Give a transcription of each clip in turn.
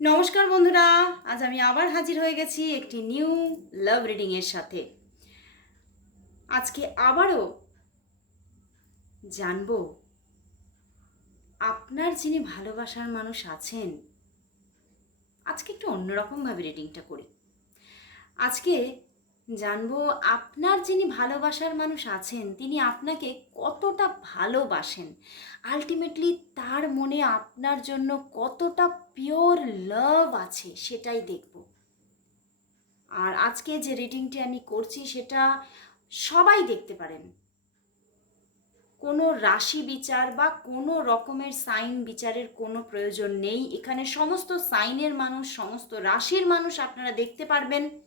নমস্কার বন্ধুরা, আজ আমি আবার হাজির হয়ে গেছি একটি নিউ লাভ রিডিংয়ের সাথে। আজকে আবারও জানব, আপনার যিনি ভালোবাসার মানুষ আছেন, আজকে একটু অন্যরকমভাবে রিডিংটা করি। আজকে জানব আপনার যিনি ভালোবাসার মানুষ আছেন, তিনি আপনাকে কতটা ভালোবাসেন? আলটিমেটলি তার মনে আপনার জন্য কতটা পিওর লাভ আছে সেটাই দেখব। আর আজকে যে রিডিংটি আমি করছি সেটা সবাই দেখতে পারেন। কোনো রাশি বিচার বা কোনো রকমের সাইন বিচারের কোনো প্রয়োজন নেই। এখানে সমস্ত সাইনের মানুষ, সমস্ত রাশির মানুষ আপনারা দেখতে পারবেন।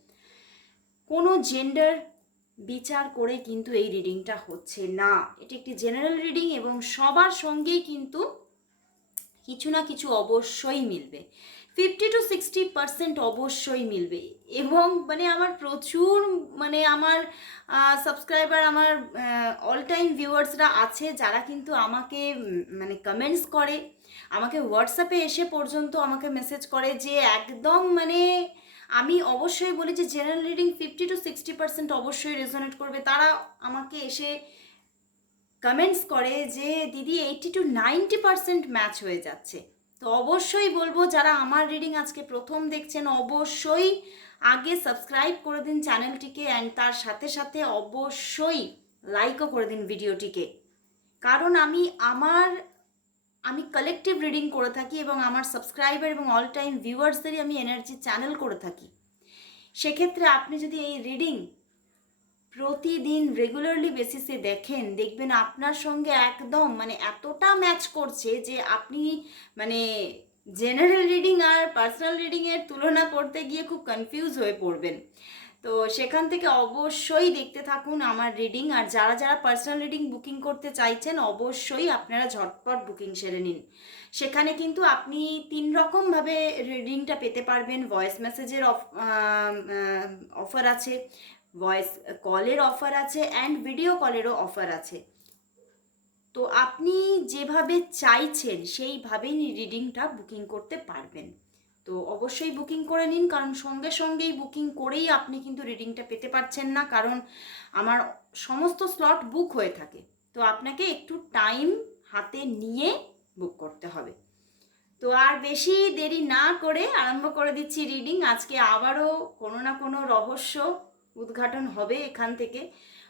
কোনো জেন্ডার বিচার করে কিন্তু এই রিডিংটা হচ্ছে না। এটি একটি জেনারেল রিডিং এবং সবার সঙ্গেই কিন্তু কিছু না কিছু অবশ্যই মিলবে। ফিফটি টু সিক্সটি পার্সেন্ট অবশ্যই মিলবে এবং মানে আমার প্রচুর মানে আমার সাবস্ক্রাইবার আমার অল টাইম ভিউয়ার্সরা আছে যারা কিন্তু আমাকে মানে কমেন্টস করে, আমাকে হোয়াটসঅ্যাপে এসে পর্যন্ত আমাকে মেসেজ করে যে একদম মানে আমি অবশ্যই বলি যে general reading fifty to sixty percent অবশ্যই রেজনেট করবে। তারা আমাকে এসে কমেন্টস করে যে, দিদি eighty two ninety percent match হয়ে যাচ্ছে। তো অবশ্যই বলব, যারা আমার রিডিং আজকে প্রথম দেখছেন, অবশ্যই আগে সাবস্ক্রাইব করে দিন চ্যানেলটিকে অ্যান্ড তার সাথে সাথে অবশ্যই লাইকও করে দিন ভিডিওটিকে কারণ আমি আমার আমি কালেকটিভ রিডিং করে থাকি এবং আমার সাবস্ক্রাইবার এবং অল টাইম ভিউয়ার্সদেরই আমি এনার্জি চ্যানেল করে থাকি। সেক্ষেত্রে আপনি যদি এই রিডিং প্রতিদিন রেগুলারলি বেসিসে দেখেন, দেখবেন আপনার সঙ্গে একদম মানে এতটা ম্যাচ করছে যে আপনি মানে জেনারেল রিডিং আর পার্সোনাল রিডিংয়ের তুলনা করতে গিয়ে খুব কনফিউজ হয়ে পড়বেন। তো সেখান থেকে অবশ্যই দেখতে থাকুন আমার রিডিং আর যারা যারা পার্সোনাল রিডিং বুকিং করতে চাইছেন, অবশ্যই আপনারা ঝটপট বুকিং সেরে নিন। সেখানে কিন্তু আপনি তিন রকমভাবে রিডিংটা পেতে পারবেন। ভয়েস মেসেজের অফার আছে ভয়েস কলের অফার আছে অ্যান্ড ভিডিও কলেরও অফার আছে। তো আপনি যেভাবে চাইছেন, সেইভাবেই রিডিংটা বুকিং করতে পারবেন। তো অবশ্যই বুকিং করে নিন, কারণ সঙ্গে সঙ্গেই বুকিং করেই আপনি কিন্তু রিডিংটা পেতে পারছেন না, কারণ আমার সমস্ত স্লট বুক হয়ে থাকে। তো আপনাকে একটু টাইম হাতে নিয়ে বুক করতে হবে। তো আর বেশি দেরি না করে আরম্ভ করে দিচ্ছি রিডিং আজকে আবারও কোনো না কোনো রহস্য উদ্ঘাটন হবে এখান থেকে।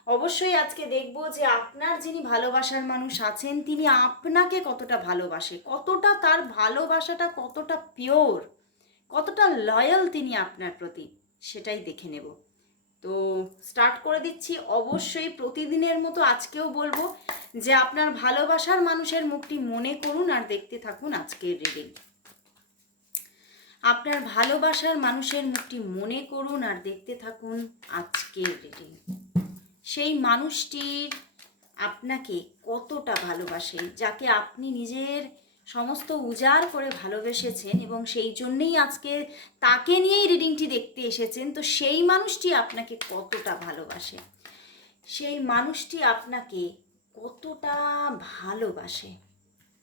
অবশ্যই আজকে দেখব যে আপনার যিনি ভালোবাসার মানুষ আছেন, তিনি আপনাকে কতটা ভালোবাসে, কতটা তার ভালোবাসাটা কতটা পিওর কতটা লয়াল তিনি আপনার প্রতি, সেটাই দেখে নেব। তো স্টার্ট করে দিচ্ছি। অবশ্যই প্রতিদিনের মতো আজকেও বলব যে আপনার ভালোবাসার মানুষের মুখটি মনে করুন আর দেখতে থাকুন আজকের রিডিং আপনার ভালোবাসার মানুষের মুখটি মনে করুন আর দেখতে থাকুন আজকের রিডিং সেই মানুষটির আপনাকে কতটা ভালোবাসে, যাকে আপনি নিজের সমস্ত উজাড় করে ভালোবেসেছেন এবং সেই জন্যেই আজকে তাকে নিয়েই রিডিংটি দেখতে এসেছেন। তো সেই মানুষটি আপনাকে কতটা ভালোবাসে? সেই মানুষটি আপনাকে কতটা ভালোবাসে?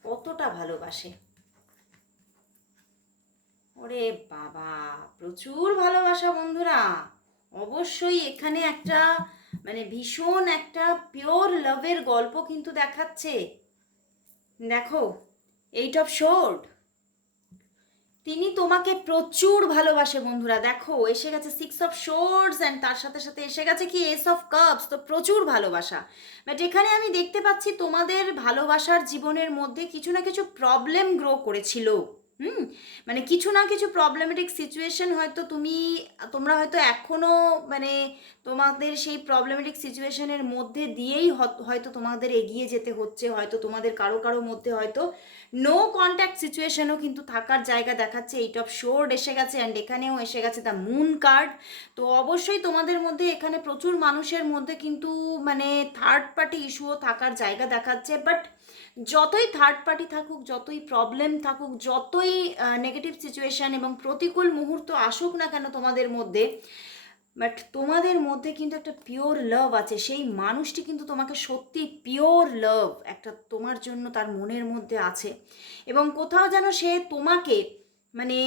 কতটা ভালোবাসে? ওরে বাবা, প্রচুর ভালোবাসা বন্ধুরা। অবশ্যই এখানে একটা মানে ভীষণ একটা পিওর লাভের গল্প কিন্তু দেখাচ্ছে। দেখো এইট অফ শোর্ট তিনি তোমাকে প্রচুর ভালোবাসে বন্ধুরা, দেখো, এসে গেছে সিক্স অফ শোর্স অ্যান্ড তার সাথে সাথে এসে গেছে কি এস অফ কাপস তো প্রচুর ভালোবাসা। বাট এখানে আমি দেখতে পাচ্ছি তোমাদের ভালোবাসার জীবনের মধ্যে কিছু না কিছু প্রবলেম গ্রো করেছিল। হুম মানে কিছু না কিছু প্রবলেমেটিক সিচুয়েশন হয়তো তুমি, তোমরা হয়তো এখনও মানে তোমাদের সেই প্রবলেমেটিক সিচুয়েশনের মধ্যে দিয়েই হয়তো তোমাদের এগিয়ে যেতে হচ্ছে, হয়তো তোমাদের কারও কারও মধ্যে হয়তো নো কন্ট্যাক্ট সিচুয়েশনও কিন্তু থাকার জায়গা দেখাচ্ছে। এইট অফ শোর্ড এসে গেছে অ্যান্ড এখানেও এসে গেছে দ্য মুন কার্ড তো অবশ্যই তোমাদের মধ্যে এখানে প্রচুর মানুষের মধ্যে কিন্তু মানে থার্ড পার্টি ইস্যুও থাকার জায়গা দেখাচ্ছে। বাট যতই থার্ড পার্টি থাকুক, যতই প্রবলেম থাকুক, যতই নেগেটিভ সিচুয়েশন এবং প্রতিকূল মুহূর্ত আসুক না কেন তোমাদের মধ্যে বাট তোমাদের মধ্যে কিন্তু একটা পিওর লাভ আছে। সেই মানুষটি কিন্তু তোমাকে সত্যি পিওর লাভ একটা তোমার জন্য তার মনের মধ্যে আছে। এবং কোথাও যেন সে তোমাকে মানে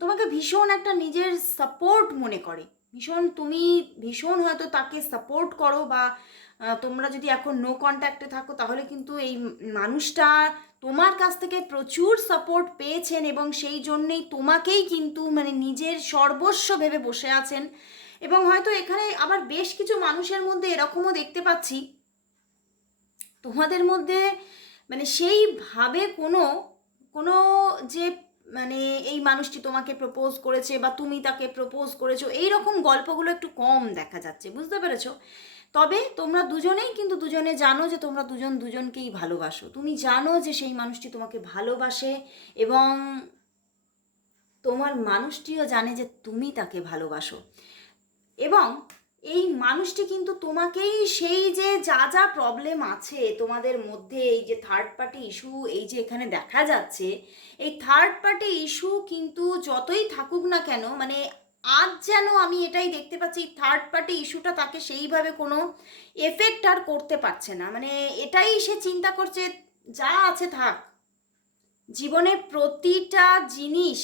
তোমাকে ভীষণ একটা নিজের সাপোর্ট মনে করে। ভীষণ, তুমি ভীষণ হয়তো তাকে সাপোর্ট করো বা তোমরা যদি এখন নো কন্ট্যাক্টে থাকো, তাহলে কিন্তু এই মানুষটা তোমার কাছ থেকে প্রচুর সাপোর্ট পেয়েছেন এবং সেই জন্যেই তোমাকেই কিন্তু মানে নিজের সর্বস্ব ভেবে বসে আছেন। এবং হয়তো এখানে আবার বেশ কিছু মানুষের মধ্যে এরকমও দেখতে পাচ্ছি। তোমাদের মধ্যে মানে সেইভাবে কোনো কোনো যে মানে এই মানুষটি তোমাকে প্রপোজ করেছে বা তুমি তাকে প্রপোজ করেছ এই রকম গল্পগুলো একটু কম দেখা যাচ্ছে, বুঝতে পেরেছ? তবে তোমরা দুজনেই কিন্তু দুজনে জানো যে তোমরা দুজন দুজনকেই ভালোবাসো। তুমি জানো যে সেই মানুষটি তোমাকে ভালোবাসে এবং তোমার মানুষটিও জানে যে তুমি তাকে ভালোবাসো। এবং এই মানুষটি কিন্তু তোমাকেই সেই যে যা যা প্রবলেম আছে তোমাদের মধ্যে, এই যে থার্ড পার্টি ইস্যু এই যে এখানে দেখা যাচ্ছে, এই থার্ড পার্টি ইস্যু কিন্তু যতই থাকুক না কেন মানে আজ যেন আমি এটাই দেখতে পাচ্ছি থার্ড পার্টি ইস্যুটা তাকে সেইভাবে কোনো এফেক্ট আর করতে পারছে না। মানে এটাই সে চিন্তা করছে, যা আছে থাক। জীবনের প্রতিটা জিনিস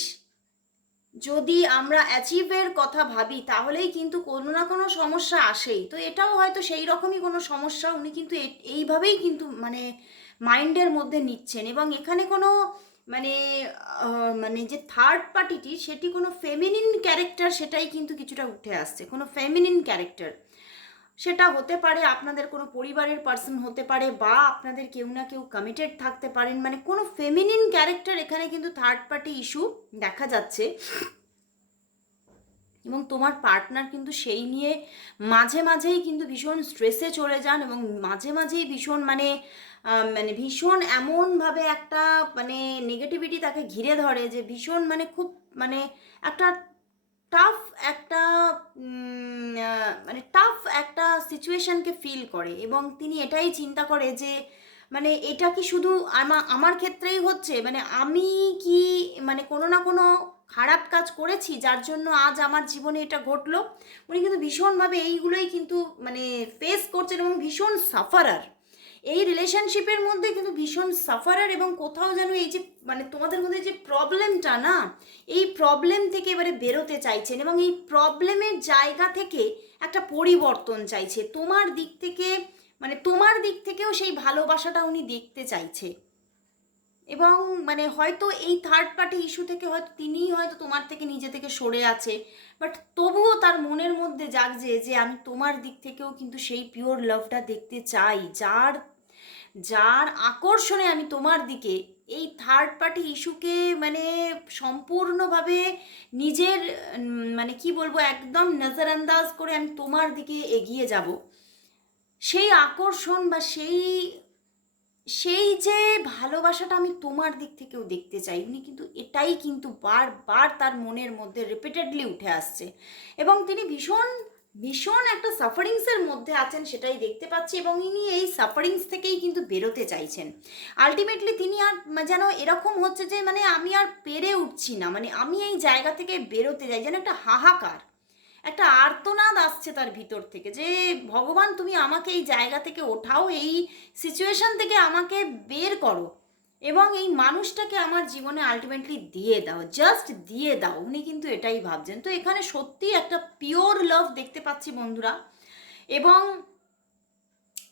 যদি আমরা অ্যাচিভের কথা ভাবি, তাহলেই কিন্তু কোনো না কোনো সমস্যা আসেই। তো এটাও হয়তো সেই রকমই কোনো সমস্যা, উনি কিন্তু এইভাবেই কিন্তু মানে মাইন্ডের মধ্যে নিচ্ছেন। এবং এখানে কোনো মানে মানে যে থার্ড পার্টিটি সেটি কোনো ফেমিনিন ক্যারেক্টার সেটাই কিন্তু কিছুটা উঠে আসছে। কোনো ফেমিনিন ক্যারেক্টার সেটা হতে পারে আপনাদের কোনো পরিবারের পার্সন হতে পারে বা আপনাদের কেউ না কেউ কমিটেড থাকতে পারেন। মানে কোনো ফেমিনিন ক্যারেক্টার এখানে কিন্তু থার্ড পার্টি ইস্যু দেখা যাচ্ছে। এবং তোমার পার্টনার কিন্তু সেই নিয়ে মাঝে মাঝেই কিন্তু ভীষণ স্ট্রেসে চলে যান এবং মাঝে মাঝেই ভীষণ মানে মানে ভীষণ এমনভাবে একটা মানে নেগেটিভিটি তাকে ঘিরে ধরে যে ভীষণ মানে খুব মানে একটা টাফ একটা মানে টাফ একটা সিচুয়েশনকে ফিল করে। এবং তিনি এটাই চিন্তা করে যে মানে এটা কি শুধু আমা- আমার ক্ষেত্রেই হচ্ছে? মানে আমি কি মানে কোনো না কোনো খারাপ কাজ করেছি যার জন্য আজ আমার জীবনে এটা ঘটলো? উনি কিন্তু ভীষণভাবে এইগুলোই কিন্তু মানে ফেস করছেন এবং ভীষণ সাফারার এই রিলেশনশিপের মধ্যে কিন্তু ভীষণ সাফারার এবং কোথাও যেন এই যে মানে তোমাদের মধ্যে যে প্রবলেমটা না, এই প্রবলেম থেকে এবারে বেরোতে চাইছেন এবং এই প্রবলেমের জায়গা থেকে একটা পরিবর্তন চাইছে। তোমার দিক থেকে মানে তোমার দিক থেকেও সেই ভালোবাসাটা উনি দেখতে চাইছে। এবং মানে হয়তো এই থার্ড পার্টি ইস্যু থেকে হয়তো তিনিই হয়তো তোমার থেকে নিজে থেকে সরে আছে। বাট তবুও তার মনের মধ্যে জাগছে যে আমি তোমার দিক থেকেও কিন্তু সেই পিওর লাভটা দেখতে চাই। যার যার আকর্ষণে আমি তোমার দিকে এই থার্ড পার্টি ইস্যুকে মানে সম্পূর্ণভাবে নিজের মানে কি বলব, একদম নজরআন্দাজ করে আমি তোমার দিকে এগিয়ে যাব। সেই আকর্ষণ বা সেই সেই যে ভালোবাসাটা আমি তোমার দিক থেকেও দেখতে চাই, উনি কিন্তু এটাই কিন্তু বারবার তার মনের মধ্যে রিপিটেডলি উঠে আসছে। এবং তিনি ভীষণ ভীষণ একটা সাফারিংসের মধ্যে আছেন সেটাই দেখতে পাচ্ছি এবং ইনি এই সাফারিংস থেকেই কিন্তু বেরোতে চাইছেন। আলটিমেটলি তিনি আর যেন এরকম হচ্ছে যে মানে আমি আর পেরে উঠছি না মানে আমি এই জায়গা থেকে বেরোতে যাই, যেন একটা হাহাকার। একটা আর্তনাদ আসছে তার ভিতর থেকে যে, ভগবান, তুমি আমাকে এই জায়গা থেকে ওঠাও, এই সিচুয়েশন থেকে আমাকে বের করো এবং এই মানুষটাকে আমার জীবনে আলটিমেটলি দিয়ে দাও জাস্ট দিয়ে দাও। উনি কিন্তু এটাই ভাবছেন। তো এখানে সত্যি একটা পিওর লাভ দেখতে পাচ্ছি বন্ধুরা এবং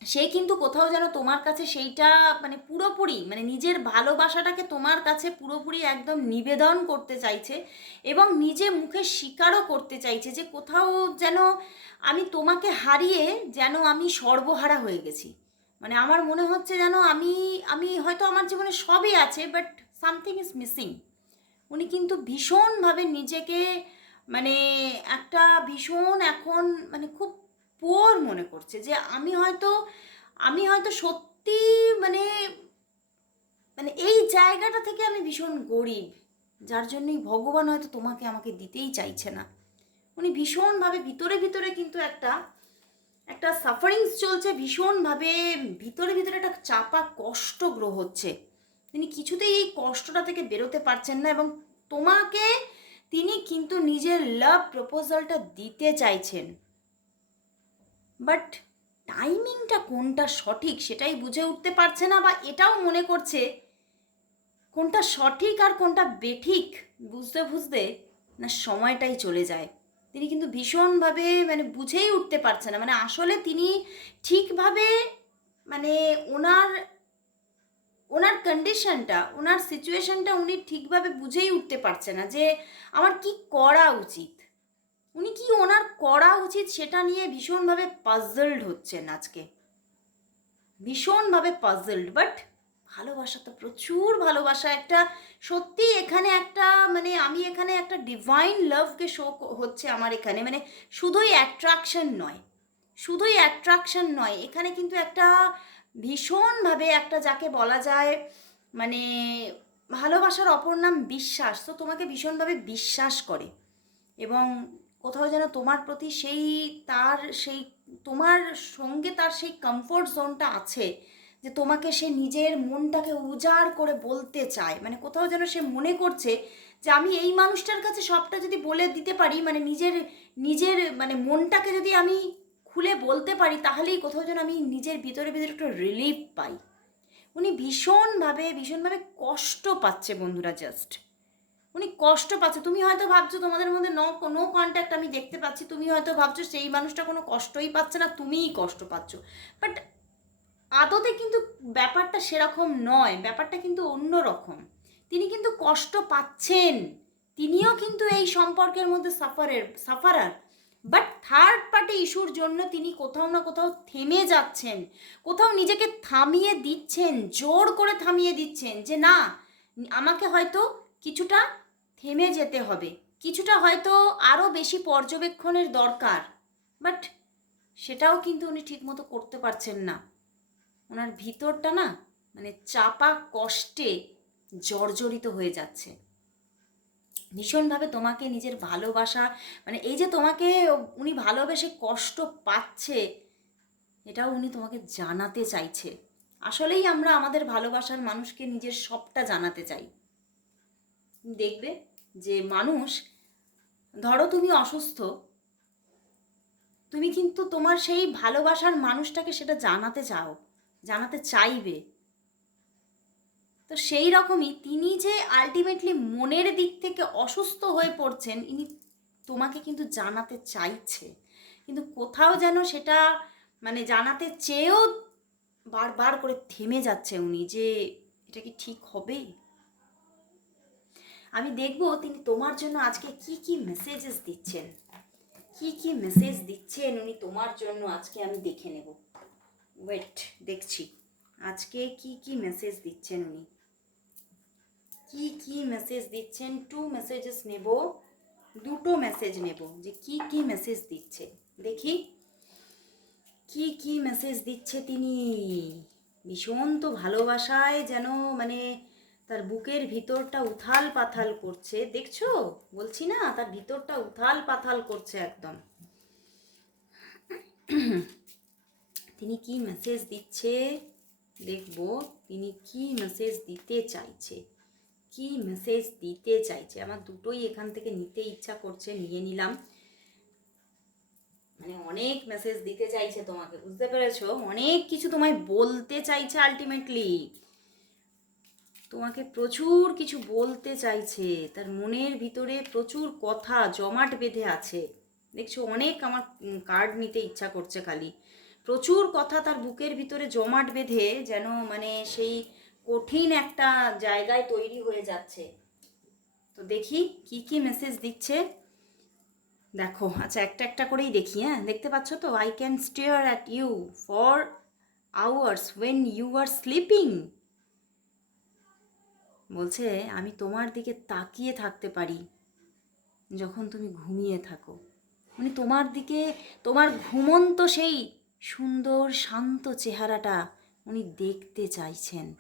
সে কিন্তু কোথাও যেন তোমার কাছে সেইটা মানে পুরোপুরি মানে নিজের ভালোবাসাটাকে তোমার কাছে পুরোপুরি একদম নিবেদন করতে চাইছে এবং নিজে মুখে স্বীকারও করতে চাইছে যে কোথাও যেন আমি তোমাকে হারিয়ে যেন আমি সর্বহারা হয়ে গেছি। মানে আমার মনে হচ্ছে যেন আমি আমি হয়তো আমার জীবনে সবই আছে বাট সামথিং ইজ মিসিং উনি কিন্তু ভীষণভাবে নিজেকে মানে একটা ভীষণ এখন মানে খুব পোর মনে করছে যে আমি হয়তো আমি হয়তো সত্যি মানে মানে এই জায়গাটা থেকে আমি ভীষণ গরিব, যার জন্যই ভগবান হয়তো তোমাকে আমাকে দিতেই চাইছে না। উনি ভীষণভাবে ভিতরে ভিতরে কিন্তু একটা একটা সাফারিংস চলছে, ভীষণভাবে ভিতরে ভিতরে একটা চাপা কষ্ট গ্রহ হচ্ছে। তিনি কিছুতেই এই কষ্টটা থেকে বেরোতে পারছেন না এবং তোমাকে তিনি কিন্তু নিজের লাভ প্রপোজালটা দিতে চাইছেন। বাট টাইমিংটা কোনটা সঠিক সেটাই বুঝে উঠতে পারছে না বা এটাও মনে করছে কোনটা সঠিক আর কোনটা বেঠিক বুঝতে বুঝতে না সময়টাই চলে যায়। তিনি কিন্তু ভীষণভাবে মানে বুঝেই উঠতে পারছে না। মানে আসলে তিনি ঠিকভাবে মানে ওনার ওনার কন্ডিশনটা ওনার সিচুয়েশনটা উনি ঠিকভাবে বুঝেই উঠতে পারছে না যে আমার কি করা উচিত। উনি কি ওনার করা উচিত সেটা নিয়ে ভীষণভাবে পাজলড হচ্ছেন আজকে। ভীষণভাবে পাজলড বাট ভালোবাসা তো প্রচুর ভালোবাসা। একটা সত্যি এখানে একটা মানে আমি এখানে একটা ডিভাইন লাভকে শো হচ্ছে আমার এখানে। মানে শুধুই অ্যাট্রাকশন নয়, শুধুই অ্যাট্রাকশন নয়, এখানে কিন্তু একটা ভীষণভাবে একটা যাকে বলা যায় মানে ভালোবাসার অপর নাম বিশ্বাস। তো তোমাকে ভীষণভাবে বিশ্বাস করে। এবং কোথাও যেন তোমার প্রতি সেই তার সেই, তোমার সঙ্গে তার সেই কমফোর্ট জোনটা আছে, যে তোমাকে সে নিজের মনটাকে উজাড় করে বলতে চায়। মানে কোথাও যেন সে মনে করছে যে আমি এই মানুষটার কাছে সবটা যদি বলে দিতে পারি মানে নিজের নিজের মানে মনটাকে যদি আমি খুলে বলতে পারি, তাহলেই কোথাও যেন আমি নিজের ভিতরে ভিতরে একটু রিলিফ পাই। উনি ভীষণভাবে ভীষণভাবে কষ্ট পাচ্ছে বন্ধুরা জাস্ট উনি কষ্ট পাচ্ছে। তুমি হয়তো ভাবছ তোমাদের মধ্যে নো নো কন্ট্যাক্ট আমি দেখতে পাচ্ছি। তুমি হয়তো ভাবছ সেই মানুষটা কোনো কষ্টই পাচ্ছে না, তুমিই কষ্ট পাচ্ছ। বাট আদতে কিন্তু ব্যাপারটা সেরকম নয়, ব্যাপারটা কিন্তু অন্য রকম তিনি কিন্তু কষ্ট পাচ্ছেন। তিনিও কিন্তু এই সম্পর্কের মধ্যে সাফারের সাফারার বাট থার্ড পার্টি ইস্যুর জন্য তিনি কোথাও না কোথাও থেমে যাচ্ছেন। কোথাও নিজেকে থামিয়ে দিচ্ছেন, জোর করে থামিয়ে দিচ্ছেন যে না, আমাকে হয়তো কিছুটা থেমে যেতে হবে। কিছুটা হয়তো আরও বেশি পর্যবেক্ষণের দরকার বাট সেটাও কিন্তু উনি ঠিকমতো করতে পারছেন না। ওনার ভিতরটা না মানে চাপা কষ্টে জর্জরিত হয়ে যাচ্ছে। ভীষণভাবে তোমাকে নিজের ভালোবাসা মানে এই যে তোমাকে উনি ভালোবেসে কষ্ট পাচ্ছে, এটাও উনি তোমাকে জানাতে চাইছে। আসলেই আমরা আমাদের ভালোবাসার মানুষকে নিজের সবটা জানাতে চাই। দেখবে যে মানুষ, ধরো তুমি অসুস্থ, তুমি কিন্তু তোমার সেই ভালোবাসার মানুষটাকে সেটা জানাতে চাও, জানাতে চাইবে। তো সেই রকমই তিনি যে আলটিমেটলি মনের দিক থেকে অসুস্থ হয়ে পড়ছেন, ইনি তোমাকে কিন্তু জানাতে চাইছে। কিন্তু কোথাও যেন সেটা মানে জানাতে চেয়েও বারবার করে থেমে যাচ্ছে উনি যে এটা কি ঠিক হবে? আমি দেখব তিনি তোমার জন্য আজকে কি কি মেসেজেস দিচ্ছেন। কি কি মেসেজ দিচ্ছেন উনি তোমার জন্য আজকে আমি দেখে নেব। ওয়েট দেখছি। আজকে কি কি মেসেজ দিচ্ছেন উনি। কি কি মেসেজ দিচ্ছেন টু মেসেজেস নেব, দুটো মেসেজ নেব যে কি কি মেসেজ দিচ্ছে। দেখি। কি কি মেসেজ দিচ্ছে তিনি। ভীষণ তো ভালোবাসায় যেন মানে তার বুকের ভিতরটা উথাল পাথাল করছে, দেখছ? বলছি না, তার ভিতরটা উথাল পাথাল করছে একদম। তিনি কি মেসেজ দিচ্ছে? দেখব, তিনি কি মেসেজ দিতে চাইছে? কি মেসেজ দিতে চাইছে? আমার দুটোই এখান থেকে নিতে ইচ্ছা করছে, নিয়ে নিলাম। মানে অনেক মেসেজ দিতে চাইছে তোমাকে, বুঝতে পেরেছ? অনেক কিছু তোমায় বলতে চাইছে আলটিমেটলি তোমাকে প্রচুর কিছু বলতে চাইছে। তার মনের ভিতরে প্রচুর কথা জমাট বেঁধে আছে। দেখছ, অনেক আমার কার্ড নিতে ইচ্ছা করছে খালি। প্রচুর কথা তার বুকের ভিতরে জমাট বেঁধে যেন মানে সেই কঠিন একটা জায়গায় তৈরি হয়ে যাচ্ছে। তো দেখি কি কি মেসেজ দিচ্ছে। দেখো আচ্ছা একটা একটা করেই দেখি হ্যাঁ? দেখতে পাচ্ছ তো? I can stare at you for hours when you are sleeping বলছে, আমি তোমার দিকে তাকিয়ে থাকতে পারি যখন তুমি ঘুমিয়ে থাকো। উনি তোমার দিকে, তোমার ঘুমন্ত সেই সুন্দর, শান্ত চেহারাটা উনি দেখতে চাইছেন।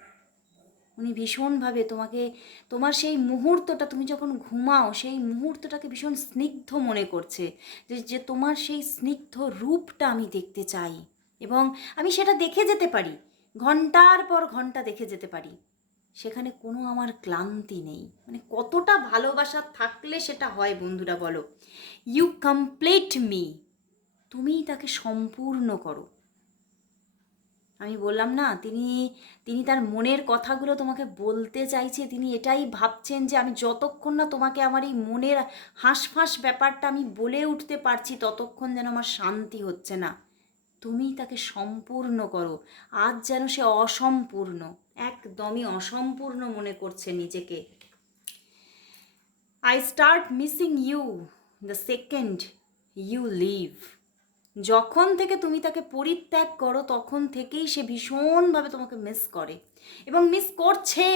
উনি ভীষণভাবে তোমাকে, তোমার সেই মুহূর্তটা তুমি যখন ঘুমাও, সেই মুহূর্তটাকে ভীষণ স্নিগ্ধ মনে করছে যে যে তোমার সেই স্নিগ্ধ রূপটা আমি দেখতে চাই এবং আমি সেটা দেখে যেতে পারি। ঘণ্টার পর ঘণ্টা দেখে যেতে পারি। সেখানে কোনো আমার ক্লান্তি নেই। মানে কতটা ভালোবাসা থাকলে সেটা হয় বন্ধুরা বলো। ইউ কমপ্লিট মি তুমিই তাকে সম্পূর্ণ করো। আমি বললাম, না, তিনি তিনি তার মনের কথাগুলো তোমাকে বলতে চাইছে। তিনি এটাই ভাবছেন যে আমি যতক্ষণ না তোমাকে আমার এই মনের হাঁসফাঁস ব্যাপারটা আমি বলে উঠতে পারছি, ততক্ষণ যেন আমার শান্তি হচ্ছে না। তুমি তাকে সম্পূর্ণ করো। আজ যেন সে অসম্পূর্ণ। একদমই অসম্পূর্ণ মনে করছে নিজেকে। I start missing you the second you leave যখন থেকে তুমি তাকে পরিত্যাগ করো, তখন থেকেই সে ভীষণভাবে তোমাকে মিস করে। এবং মিস করছে,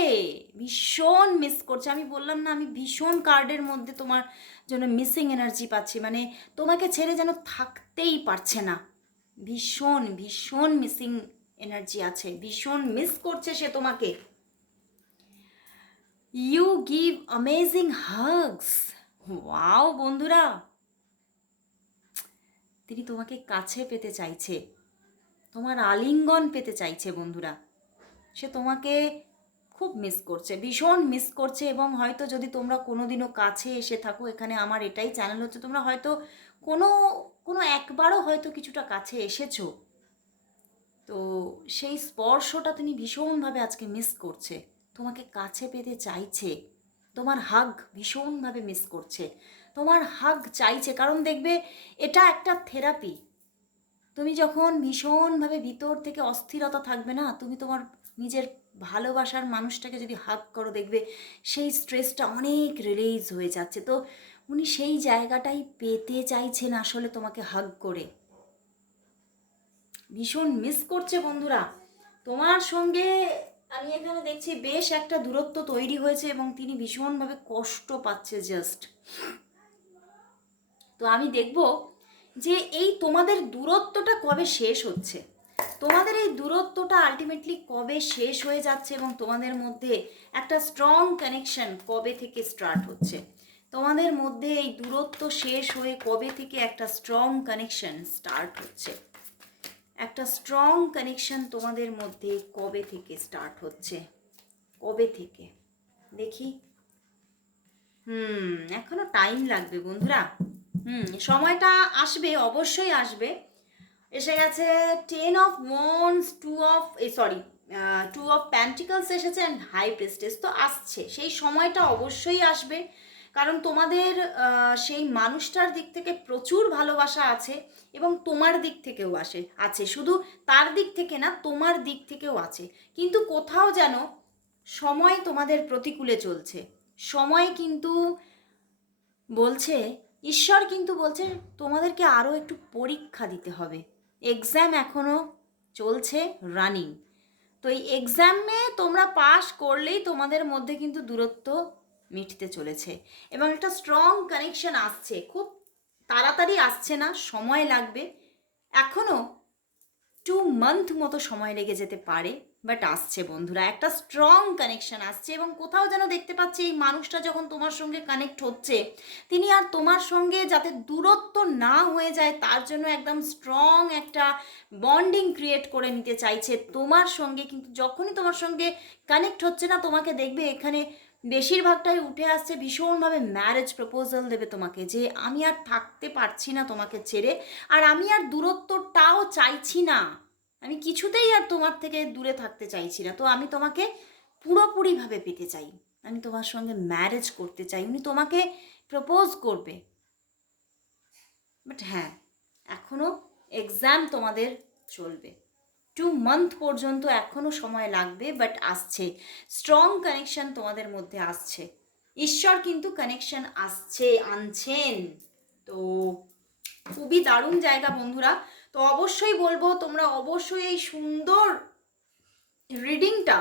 ভীষণ মিস করছে। আমি বললাম না, আমি ভীষণ কার্ডের মধ্যে তোমার জন্য মিসিং এনার্জি পাচ্ছি। মানে তোমাকে ছেড়ে যেন থাকতেই পারছে না। ভীষণ ভীষণ মিসিং এনার্জি আছে। ভীষণ মিস করছে সে তোমাকে। You give amazing hugs wow বন্ধুরা। তিনি তোমাকে কাছে পেতে চাইছে। তোমার আলিঙ্গন পেতে চাইছে, বন্ধুরা। সে তোমাকে খুব মিস করছে। ভীষণ মিস করছে এবং হয়তো যদি তোমরা কোনোদিনও কাছে এসে থাকো, এখানে আমার এটাই চ্যানেল হচ্ছে, তোমরা হয়তো কোনো কোনো একবারও হয়তো কিছুটা কাছে এসেছ। তো সেই স্পর্শটা তিনি ভীষণভাবে আজকে মিস করছে। তোমাকে কাছে পেতে চাইছে। তোমার হাগ ভীষণভাবে মিস করছে। তোমার হাগ চাইছে। কারণ দেখবে, এটা একটা থেরাপি তুমি যখন ভীষণভাবে ভিতর থেকে অস্থিরতা থাকবে না, তুমি তোমার নিজের ভালোবাসার মানুষটাকে যদি হাগ করো, দেখবে সেই স্ট্রেসটা অনেক রিলিজ হয়ে যাচ্ছে। তো উনি সেই জায়গাটাই পেতে চাইছেন আসলে তোমাকে হাগ করে। ভীষণ মিস করছে বন্ধুরা। তোমার সঙ্গে আমি এখানে দেখছি বেশ একটা দূরত্ব তৈরি হয়েছে এবং তিনি ভীষণভাবে কষ্ট পাচ্ছে জাস্ট তো আমি দেখব যে এই তোমাদের দূরত্বটা কবে শেষ হচ্ছে। তোমাদের এই দূরত্বটা আলটিমেটলি কবে শেষ হয়ে যাচ্ছে এবং তোমাদের মধ্যে একটা স্ট্রং কানেকশন কবে থেকে স্টার্ট হচ্ছে? তোমাদের মধ্যে এই দূরত্ব শেষ হয়ে কবে থেকে একটা স্ট্রং কানেকশন স্টার্ট হচ্ছে? একটা স্ট্রং কানেকশন তোমাদের মধ্যে কবে থেকে স্টার্ট হচ্ছে? কবে থেকে? দেখি। হুম, এখনও টাইম লাগবে বন্ধুরা। হুম, সময়টা আসবে, অবশ্যই আসবে। এসে গেছে ten of wands two of a sorry two of pentacles এসেছে অ্যান্ড হাই প্রেস্টেস তো আসছে। সেই সময়টা অবশ্যই আসবে। কারণ তোমাদের সেই মানুষটার দিক থেকে প্রচুর ভালোবাসা আছে এবং তোমার দিক থেকেও আসে, আছে। শুধু তার দিক থেকে না, তোমার দিক থেকেও আছে। কিন্তু কোথাও যেন সময় তোমাদের প্রতিকূলে চলছে। সময় কিন্তু বলছে, ঈশ্বর কিন্তু বলছে, তোমাদেরকে আরও একটু পরীক্ষা দিতে হবে। এক্সাম এখনও চলছে রানিং। তো এই এক্সামে তোমরা পাশ করলেই তোমাদের মধ্যে কিন্তু দূরত্ব মিটতে চলেছে এবং একটা স্ট্রং কানেকশন আসছে। খুব তাড়াতাড়ি আসছে না, সময় লাগবে। এখনও টু মান্থ মতো সময় লেগে যেতে পারে বাট আসছে বন্ধুরা। একটা স্ট্রং কানেকশন আসছে এবং কোথাও যেন দেখতে পাচ্ছি এই মানুষটা যখন তোমার সঙ্গে কানেক্ট হচ্ছে, তিনি আর তোমার সঙ্গে যাতে দূরত্ব না হয়ে যায়, তার জন্য একদম স্ট্রং একটা বন্ডিং ক্রিয়েট করে নিতে চাইছে। তোমার সঙ্গে কিন্তু যখনই তোমার সঙ্গে কানেক্ট হচ্ছে না, তোমাকে দেখবে এখানে বেশিরভাগটাই উঠে আসছে ভীষণভাবে ম্যারেজ প্রপোজাল দেবে তোমাকে, যে আমি আর থাকতে পারছি না তোমাকে ছেড়ে, আর আমি আর দূরত্বটাও চাইছি না। আমি কিছুতেই আর তোমার থেকে দূরে থাকতে চাইছি না। তো আমি তোমাকে পুরোপুরিভাবে পেতে চাই। আমি তোমার সঙ্গে ম্যারেজ করতে চাই। উনি তোমাকে প্রপোজ করবে। বাট হ্যাঁ এখনও এক্সাম তোমাদের চলবে। টু মান্থ পর্যন্ত এখনও সময় লাগবে বাট আসছে। স্ট্রং কানেকশন তোমাদের মধ্যে আসছে। ঈশ্বর কিন্তু কানেকশন আসছে, আনছেন। তো খুবই দারুণ জায়গা বন্ধুরা। তো অবশ্যই বলব, তোমরা অবশ্যই এই সুন্দর রিডিংটা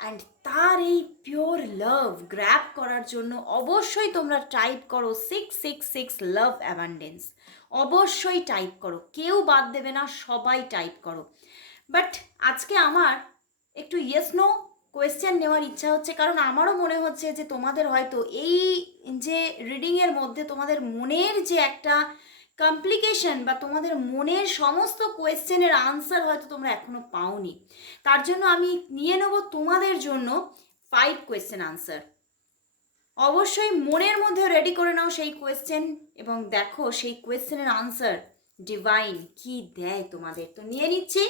অ্যান্ড তার এই পিওর লাভ গ্র্যাপ করার জন্য অবশ্যই তোমরা টাইপ করো six six six love abundance অবশ্যই টাইপ করো। কেউ বাদ দেবে না, সবাই টাইপ করো। বাট আজকে আমার একটু ইয়েস নো কোয়েশ্চেন নেওয়ার ইচ্ছা হচ্ছে, কারণ আমারও মনে হচ্ছে যে তোমাদের হয়তো এই যে রিডিংয়ের মধ্যে তোমাদের মনের যে একটা কমপ্লিকেশন বা তোমাদের মনের সমস্ত কোয়েশ্চেনের আনসার হয়তো তোমরা এখনও পাওনি। তার জন্য আমি নিয়ে নেব তোমাদের জন্য ফাইভ কোয়েশ্চেন আনসার অবশ্যই মনের মধ্যে রেডি করে নাও সেই কোয়েশ্চেন এবং দেখো সেই কোয়েশ্চেনের আনসার ডিভাইন কি দেয় তোমাদের। তো নিয়ে নিচ্ছি।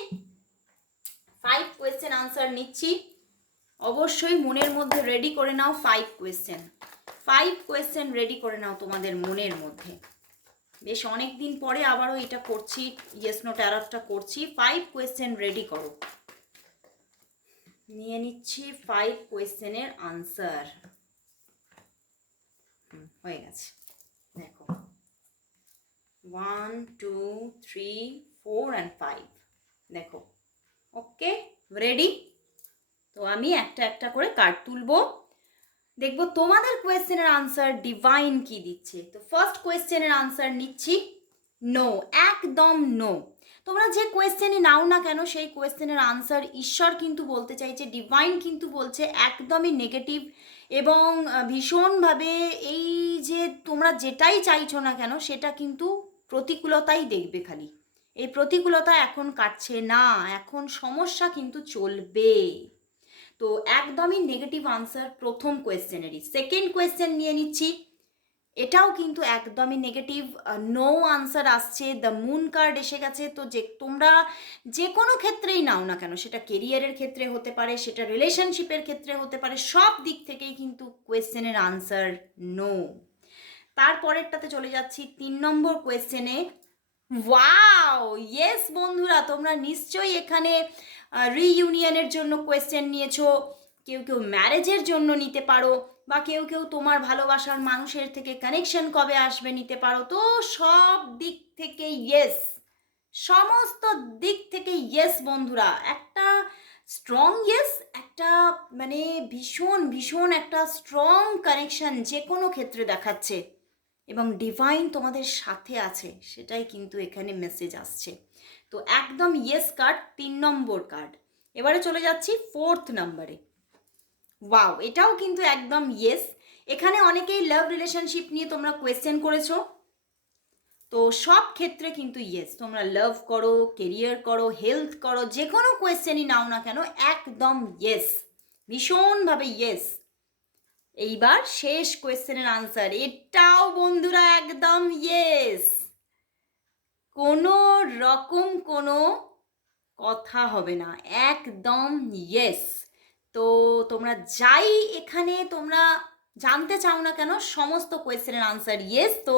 ফাইভ কোয়েশ্চেন আনসার নিচ্ছি। অবশ্যই মনের মধ্যে রেডি করে নাও five question five question ready করে নাও তোমাদের মনের মধ্যে। বেশ অনেক দিন পরে আবারও এটা করছি ইয়েস নো ট্যারটটা করছি। ফাইভ কোয়েশ্চেন রেডি করো। নিয়ে নিচ্ছি ফাইভ কোয়েশ্চেনের আনসার হয়ে গেছে। দেখো। One two three four and five দেখো। ওকে রেডি তো আমি একটা একটা করে কার্ড তুলবো। দেখব তোমাদের কোয়েশ্চেনের আনসার ডিভাইন কি দিচ্ছে? তো ফার্স্ট কোয়েশ্চেনের আনসার নিচ্ছি নো একদম নো তোমরা যে কোয়েশ্চেনই নাও না কেন, সেই কোয়েশ্চেনের আনসার ঈশ্বর কিন্তু বলতে চাইছে ডিভাইন কিন্তু বলছে, একদমই নেগেটিভ এবং ভীষণভাবে এই যে তোমরা যেটাই চাইছো না কেন, সেটা কিন্তু প্রতিকূলতাই দেখবে খালি। এই প্রতিকূলতা এখন কাটছে না, এখন সমস্যা কিন্তু চলবে। তো একদমই নেগেটিভ আনসার প্রথম কোয়েশ্চেনেরই সেকেন্ড কোয়েশ্চেন নিয়ে নিচ্ছি। এটাও কিন্তু একদমই নেগেটিভ নো আনসার আসছে। দ্য মুন কার্ড এসে গেছে। তো যে তোমরা যে কোনো ক্ষেত্রেই নাও না কেন, সেটা কেরিয়ারের ক্ষেত্রে হতে পারে, সেটা রিলেশনশিপের ক্ষেত্রে হতে পারে, সব দিক থেকেই কিন্তু কোয়েশ্চেনের আনসার নো তারপরেরটাতে চলে যাচ্ছি তিন নম্বর কোয়েশ্চেনে ওয়াও ইয়েস বন্ধুরা, তোমরা নিশ্চয়ই এখানে রিইউনিয়নের জন্য কোয়েশ্চেন নিয়েছো। কেউ কেউ ম্যারেজের জন্য নিতে পারো, বা কেউ কেউ তোমার ভালোবাসার মানুষের থেকে কানেকশন কবে আসবে নিতে পারো। তো সব দিক থেকে ইয়েস সমস্ত দিক থেকে ইয়েস বন্ধুরা। একটা স্ট্রং ইয়েস একটা মানে ভীষণ ভীষণ একটা স্ট্রং কানেকশন যে কোনো ক্ষেত্রে দেখাচ্ছে। এবং ডিভাইন তোমাদের সাথে আছে, সেটাই কিন্তু এখানে মেসেজ আসছে। তো একদম ইয়েস কার্ড তিন নম্বর কার্ড এবারে চলে যাচ্ছি ফোর্থ নাম্বারে ওয়াও এটাও কিন্তু একদম ইয়েস এখানে অনেকেই লাভ রিলেশনশিপ নিয়ে তোমরা কোয়েশ্চেন করেছ। তো সব ক্ষেত্রে কিন্তু ইয়েস তোমরা লাভ করো কেরিয়ার করো হেলথ করো যে কোনো কোয়েশ্চেনই নাও না কেন, একদম ইয়েস ভীষণভাবে ইয়েস এইবার শেষ কোয়েশ্চেনের আনসার। এটাও বন্ধুরা একদম ইয়েস কোনো রকম কোনো কথা হবে না। একদম ইয়েস তো তোমরা যাই এখানে, তোমরা জানতে চাও না কেন, সমস্ত কোয়েশ্চেনের আনসার ইয়েস তো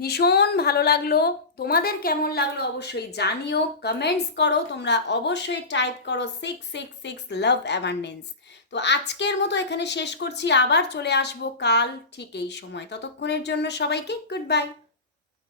ভীষণ ভালো লাগল। তোমাদের কেমন লাগল অবশ্যই জানিও কমেন্টস করো, তোমরা অবশ্যই টাইপ করো six six six love abundance তো আজকের মতো এখানে শেষ করছি। আবার চলে আসব কাল ঠিক এই সময়। ততক্ষণের জন্য সবাইকে গুড বাই